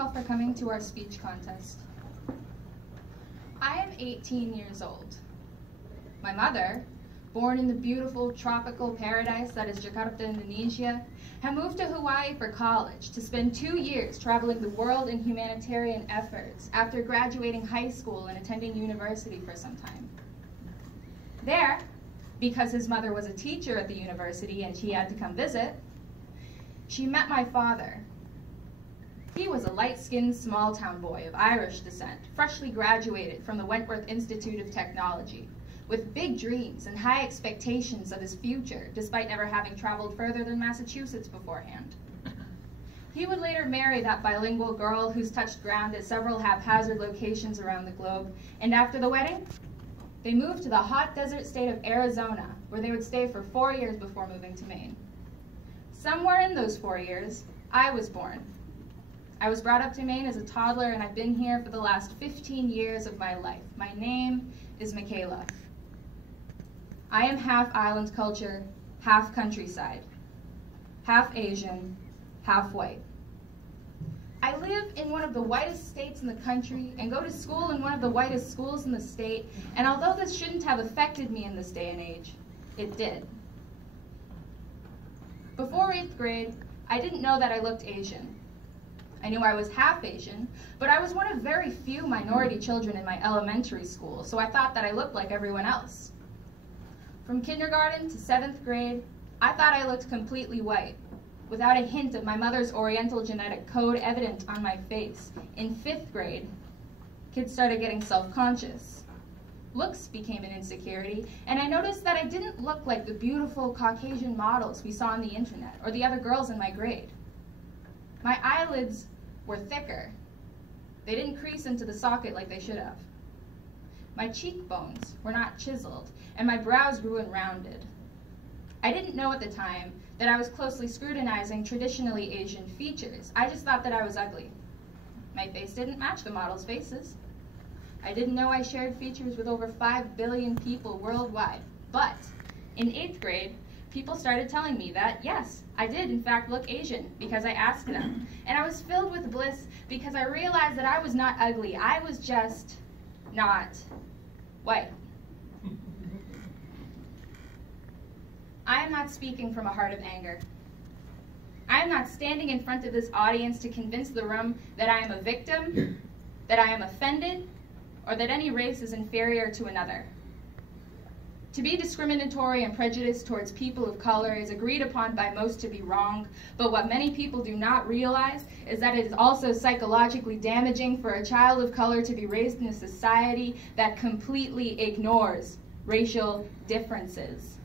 all for coming to our speech contest. I am 18 years old. My mother, born in the beautiful tropical paradise that is Jakarta, Indonesia, had moved to Hawaii for college to spend 2 years traveling the world in humanitarian efforts after graduating high school and attending university for some time. There, because his mother was a teacher at the university and she had to come visit, she met my father. He was a light-skinned small-town boy of Irish descent, freshly graduated from the Wentworth Institute of Technology, with big dreams and high expectations of his future, despite never having traveled further than Massachusetts beforehand. He would later marry that bilingual girl who's touched ground at several haphazard locations around the globe, and after the wedding, they moved to the hot desert state of Arizona, where they would stay for 4 years before moving to Maine. Somewhere in those 4 years, I was born. I was brought up to Maine as a toddler, and I've been here for the last 15 years of my life. My name is Mikaela. I am half island culture, half countryside, half Asian, half white. I live in one of the whitest states in the country and go to school in one of the whitest schools in the state, and although this shouldn't have affected me in this day and age, it did. Before 8th grade, I didn't know that I looked Asian. I knew I was half Asian, but I was one of very few minority children in my elementary school, so I thought that I looked like everyone else. From kindergarten to 7th grade, I thought I looked completely white, without a hint of my mother's Oriental genetic code evident on my face. In 5th grade, kids started getting self-conscious. Looks became an insecurity, and I noticed that I didn't look like the beautiful Caucasian models we saw on the internet or the other girls in my grade. My eyelids were thicker. They didn't crease into the socket like they should have. My cheekbones were not chiseled, and my brows grew and rounded. I didn't know at the time that I was closely scrutinizing traditionally Asian features. I just thought that I was ugly. My face didn't match the models' faces. I didn't know I shared features with over 5 billion people worldwide. But in 8th grade, people started telling me that, yes, I did in fact look Asian because I asked them. And I was filled with bliss because I realized that I was not ugly. I was just not white. I am not speaking from a heart of anger. I am not standing in front of this audience to convince the room that I am a victim, that I am offended, or that any race is inferior to another. To be discriminatory and prejudiced towards people of color is agreed upon by most to be wrong, but what many people do not realize is that it is also psychologically damaging for a child of color to be raised in a society that completely ignores racial differences.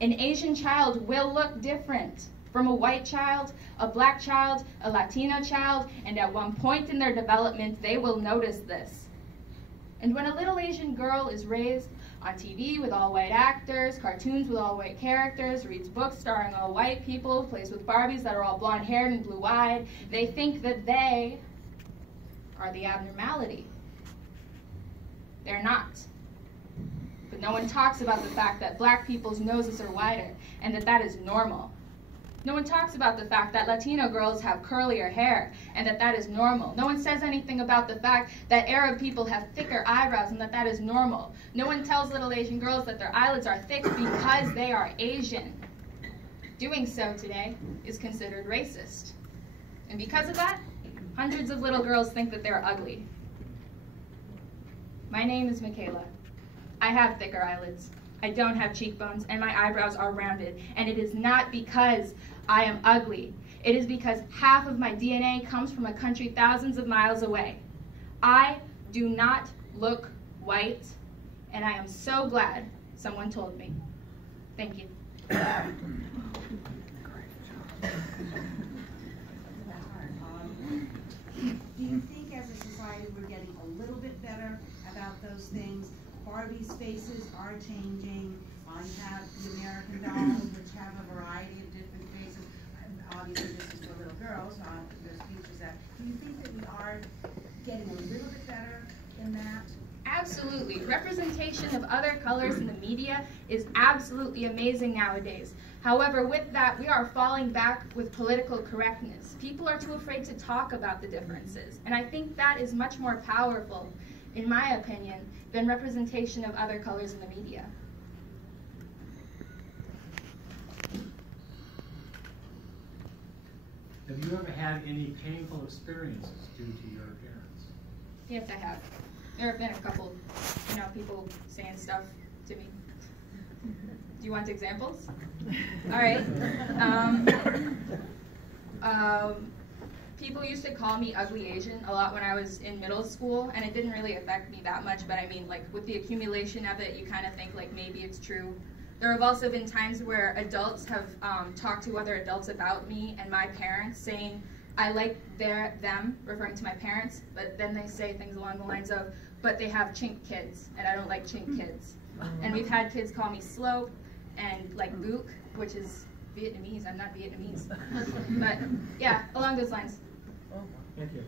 An Asian child will look different from a white child, a black child, a Latino child, and at one point in their development, they will notice this. And when a little Asian girl is raised on TV with all white actors, cartoons with all white characters, reads books starring all white people, plays with Barbies that are all blonde-haired and blue-eyed, they think that they are the abnormality. They're not. But no one talks about the fact that black people's noses are wider and that that is normal. No one talks about the fact that Latino girls have curlier hair and that that is normal. No one says anything about the fact that Arab people have thicker eyebrows and that that is normal. No one tells little Asian girls that their eyelids are thick because they are Asian. Doing so today is considered racist. And because of that, hundreds of little girls think that they're ugly. My name is Mikaela. I have thicker eyelids. I don't have cheekbones, and my eyebrows are rounded. And it is not because I am ugly. It is because half of my DNA comes from a country thousands of miles away. I do not look white, and I am so glad someone told me. Thank you. Do you think as a society we're getting a little bit better about those things? Barbie's faces are changing. You have the American dolls, which have a variety of different faces. Obviously, this is for little girls. There's features that. Do you think that we are getting a little bit better in that? Absolutely. Representation of other colors in the media is absolutely amazing nowadays. However, with that, we are falling back with political correctness. People are too afraid to talk about the differences. And I think that is much more powerful, in my opinion, than representation of other colors in the media. Have you ever had any painful experiences due to your appearance? Yes, I have. There have been a couple, people saying stuff to me. Do you want examples? All right. People used to call me ugly Asian a lot when I was in middle school, and it didn't really affect me that much, but I mean, like, with the accumulation of it, you kind of think, like, maybe it's true. There have also been times where adults have talked to other adults about me and my parents, saying, I like them, referring to my parents, but then they say things along the lines of, but they have chink kids, and I don't like chink kids. And we've had kids call me slope and like gook, which is Vietnamese. I'm not Vietnamese. But yeah, along those lines. Thank you.